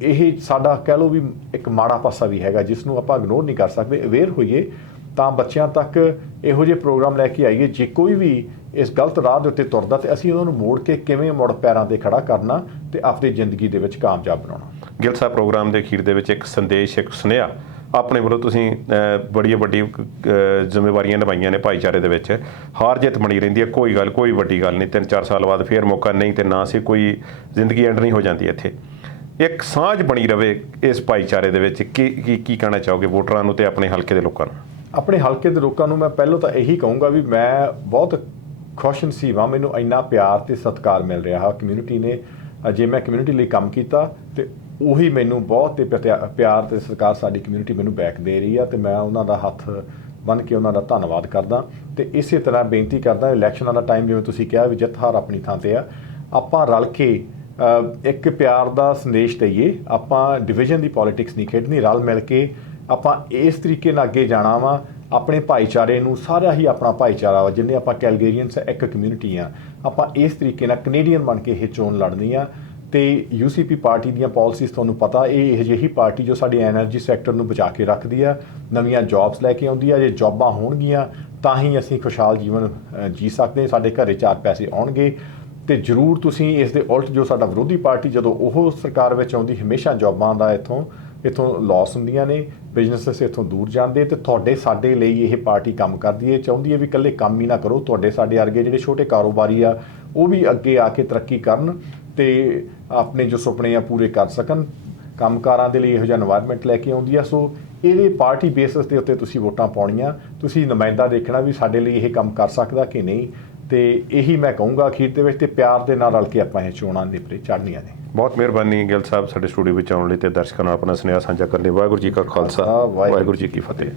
ਇਹ ਸਾਡਾ ਕਹਿ ਲਓ ਵੀ ਇੱਕ ਮਾੜਾ ਪਾਸਾ ਵੀ ਹੈਗਾ ਜਿਸ ਨੂੰ ਆਪਾਂ ਇਗਨੋਰ ਨਹੀਂ ਕਰ ਸਕਦੇ। ਅਵੇਅਰ ਹੋਈਏ ਤਾਂ ਬੱਚਿਆਂ ਤੱਕ ਇਹੋ ਜਿਹੇ ਪ੍ਰੋਗਰਾਮ ਲੈ ਕੇ ਆਈਏ, ਜੇ ਕੋਈ ਵੀ ਇਸ ਗਲਤ ਰਾਹ ਦੇ ਉੱਤੇ ਤੁਰਦਾ ਤੇ ਅਸੀਂ ਉਹਨਾਂ ਨੂੰ ਮੋੜ ਕੇ ਕਿਵੇਂ ਮੁੜ ਪੈਰਾਂ ਤੇ ਖੜਾ ਕਰਨਾ ਤੇ ਆਪਣੀ ਜ਼ਿੰਦਗੀ ਦੇ ਵਿੱਚ ਕਾਮਯਾਬ ਬਣਾਉਣਾ। ਗਿੱਲ ਸਾਹਿਬ, ਪ੍ਰੋਗਰਾਮ ਦੇ ਅਖੀਰ ਦੇ ਵਿੱਚ ਇੱਕ ਸੰਦੇਸ਼, ਇੱਕ ਸੁਨੇਹਾ ਆਪਣੇ ਵੱਲੋਂ ਤੁਸੀਂ ਬੜੀਆਂ ਵੱਡੀ ਜ਼ਿੰਮੇਵਾਰੀਆਂ ਨਿਭਾਈਆਂ ਨੇ ਭਾਈਚਾਰੇ ਦੇ ਵਿੱਚ, ਹਾਰ ਜਿੱਤ ਬਣੀ ਰਹਿੰਦੀ ਹੈ, ਕੋਈ ਵੱਡੀ ਗੱਲ ਨਹੀਂ, 3-4 ਸਾਲ ਬਾਅਦ ਫੇਰ ਮੌਕਾ ਨਹੀਂ ਤੇ ਨਾ ਸੀ ਕੋਈ ਜ਼ਿੰਦਗੀ ਐਂਡ ਨਹੀਂ ਹੋ ਜਾਂਦੀ ਇੱਥੇ, ਇੱਕ ਸਾਂਝ ਬਣੀ ਰਵੇ ਇਸ ਭਾਈਚਾਰੇ ਦੇ ਵਿੱਚ, ਕੀ ਕਹਿਣਾ ਚਾਹੋਗੇ ਵੋਟਰਾਂ ਨੂੰ ਤੇ ਆਪਣੇ ਹਲਕੇ ਦੇ ਲੋਕਾਂ ਨੂੰ? ਆਪਣੇ ਹਲਕੇ ਦੇ ਲੋਕਾਂ ਨੂੰ ਮੈਂ ਪਹਿਲਾਂ ਤਾਂ ਇਹੀ ਕਹੂੰਗਾ ਵੀ ਮੈਂ ਬਹੁਤ ਖੁਸ਼ਨਸੀਬ ਹਾਂ, ਮੈਨੂੰ ਇੰਨਾ ਪਿਆਰ ਤੇ ਸਤਿਕਾਰ ਮਿਲ ਰਿਹਾ ਕਮਿਊਨਿਟੀ ਨੇ। ਜੇ ਮੈਂ ਕਮਿਊਨਿਟੀ ਲਈ ਕੰਮ ਕੀਤਾ ਤੇ ਉਹੀ ਮੈਨੂੰ ਬਹੁਤ ਪਿਆਰ ਤੇ ਸਤਿਕਾਰ ਸਾਡੀ ਕਮਿਊਨਿਟੀ ਮੈਨੂੰ ਬੈਕ ਦੇ ਰਹੀ ਆ, ਤੇ ਮੈਂ ਉਹਨਾਂ ਦਾ ਹੱਥ ਬੰਨ੍ਹ ਕੇ ਉਹਨਾਂ ਦਾ ਧੰਨਵਾਦ ਕਰਦਾ। ਤੇ ਇਸੇ ਤਰ੍ਹਾਂ ਬੇਨਤੀ ਕਰਦਾ, ਇਲੈਕਸ਼ਨਾਂ ਦਾ ਟਾਈਮ ਜਿਵੇਂ ਤੁਸੀਂ ਕਿਹਾ ਵੀ ਜਿੱਤ ਹਾਰ ਆਪਣੀ ਥਾਂ ਤੇ ਆ, ਆਪਾਂ ਰਲ ਕੇ ਇੱਕ ਪਿਆਰ ਦਾ ਸੰਦੇਸ਼ ਦਈਏ। ਆਪਾਂ ਡਿਵੀਜ਼ਨ ਦੀ ਪੋਲੀਟਿਕਸ ਨਹੀਂ ਖੇਡਣੀ, ਰਲ ਮਿਲ ਕੇ ਆਪਾਂ ਇਸ ਤਰੀਕੇ ਨਾਲ ਅੱਗੇ ਜਾਣਾ ਵਾ। ਆਪਣੇ ਭਾਈਚਾਰੇ ਨੂੰ, ਸਾਰਾ ਹੀ ਆਪਣਾ ਭਾਈਚਾਰਾ ਵਾ, ਜਿੰਨੇ ਆਪਾਂ ਕੈਲਗੇਰੀਅਨਸ ਇੱਕ ਕਮਿਊਨਿਟੀ ਆ, ਆਪਾਂ ਇਸ ਤਰੀਕੇ ਨਾਲ ਕੈਨੇਡੀਅਨ ਬਣ ਕੇ ਇਹ ਚੋਣ ਲੜਨੀ ਆ। ਤੇ ਯੂਸੀਪੀ ਪਾਰਟੀ ਦੀਆਂ ਪਾਲਿਸੀਜ਼ ਤੁਹਾਨੂੰ ਪਤਾ, ਇਹ ਅਜਿਹੀ ਪਾਰਟੀ ਜੋ ਸਾਡੀ ਐਨਰਜੀ ਸੈਕਟਰ ਨੂੰ ਬਚਾ ਕੇ ਰੱਖਦੀ ਆ, ਨਵੀਆਂ ਜੌਬਸ ਲੈ ਕੇ ਆਉਂਦੀ ਆ। ਜੇ ਜੌਬਾਂ ਹੋਣਗੀਆਂ ਤਾਂ ਹੀ ਅਸੀਂ ਖੁਸ਼ਹਾਲ ਜੀਵਨ ਜੀ ਸਕਦੇ, ਸਾਡੇ ਘਰੇ 4 ਪੈਸੇ ਆਉਣਗੇ। ਤੇ ਜ਼ਰੂਰ ਤੁਸੀਂ ਇਸ ਦੇ ਉਲਟ, ਜੋ ਸਾਡਾ ਵਿਰੋਧੀ ਪਾਰਟੀ ਜਦੋਂ ਉਹ ਸਰਕਾਰ ਵਿੱਚ ਆਉਂਦੀ, ਹਮੇਸ਼ਾ ਜੌਬਾਂ ਦਾ ਇੱਥੋਂ ਲਾਸ ਹੁੰਦੀਆਂ ਨੇ, ਬਿਜ਼ਨੈਸਿਸ ਇੱਥੋਂ ਦੂਰ ਜਾਂਦੇ। ਤੇ ਤੁਹਾਡੇ ਸਾਡੇ ਲਈ ਇਹ ਪਾਰਟੀ ਕੰਮ ਕਰਦੀ ਹੈ, ਚਾਹੁੰਦੀ ਹੈ ਵੀ ਇਕੱਲੇ ਕੰਮ ਹੀ ਨਾ ਕਰੋ, ਤੁਹਾਡੇ ਸਾਡੇ ਵਰਗੇ ਜਿਹੜੇ ਛੋਟੇ ਕਾਰੋਬਾਰੀ ਆ ਉਹ ਵੀ ਅੱਗੇ ਆ ਕੇ ਤਰੱਕੀ ਕਰਨ ਤੇ ਆਪਣੇ ਜੋ ਸੁਪਨੇ ਆ ਪੂਰੇ ਕਰ ਸਕਣ। ਕੰਮਕਾਰਾਂ ਦੇ ਲਈ ਇਹੋ ਜਿਹਾ এনवायरमेंट ਲੈ ਕੇ ਆਉਂਦੀ ਆ। ਸੋ ਇਹਦੇ ਪਾਰਟੀ ਬੇਸਿਸ ਦੇ ਉੱਤੇ ਤੁਸੀਂ ਵੋਟਾਂ ਪਾਉਣੀਆਂ, ਤੁਸੀਂ ਨੁਮਾਇੰਦਾ ਦੇਖਣਾ ਵੀ ਸਾਡੇ ਲਈ ਇਹ ਕੰਮ ਕਰ ਸਕਦਾ ਕਿ ਨਹੀਂ। ਤੇ ਇਹੀ ਮੈਂ ਕਹੂੰਗਾ ਅਖੀਰ ਦੇ ਵਿੱਚ, ਤੇ ਪਿਆਰ ਦੇ ਨਾਲ ਰਲ ਕੇ ਆਪਾਂ ਇਹ ਚੋਣਾਂ ਨੇਪਰੇ ਚਾੜ੍ਹਨੀਆਂ ਨੇ। ਬਹੁਤ ਮਿਹਰਬਾਨੀ ਗਿੱਲ ਸਾਹਿਬ, ਸਾਡੇ ਸਟੂਡੀਓ ਵਿੱਚ ਆਉਣ ਲਈ ਤੇ ਦਰਸ਼ਕਾਂ ਨਾਲ ਆਪਣਾ ਸੁਨੇਹਾ ਸਾਂਝਾ ਕਰਨ ਲਈ। ਵਾਹਿਗੁਰੂ ਜੀ ਕਾ ਖਾਲਸਾ, ਵਾਹਿਗੁਰੂ ਜੀ ਕੀ ਫਤਿਹ।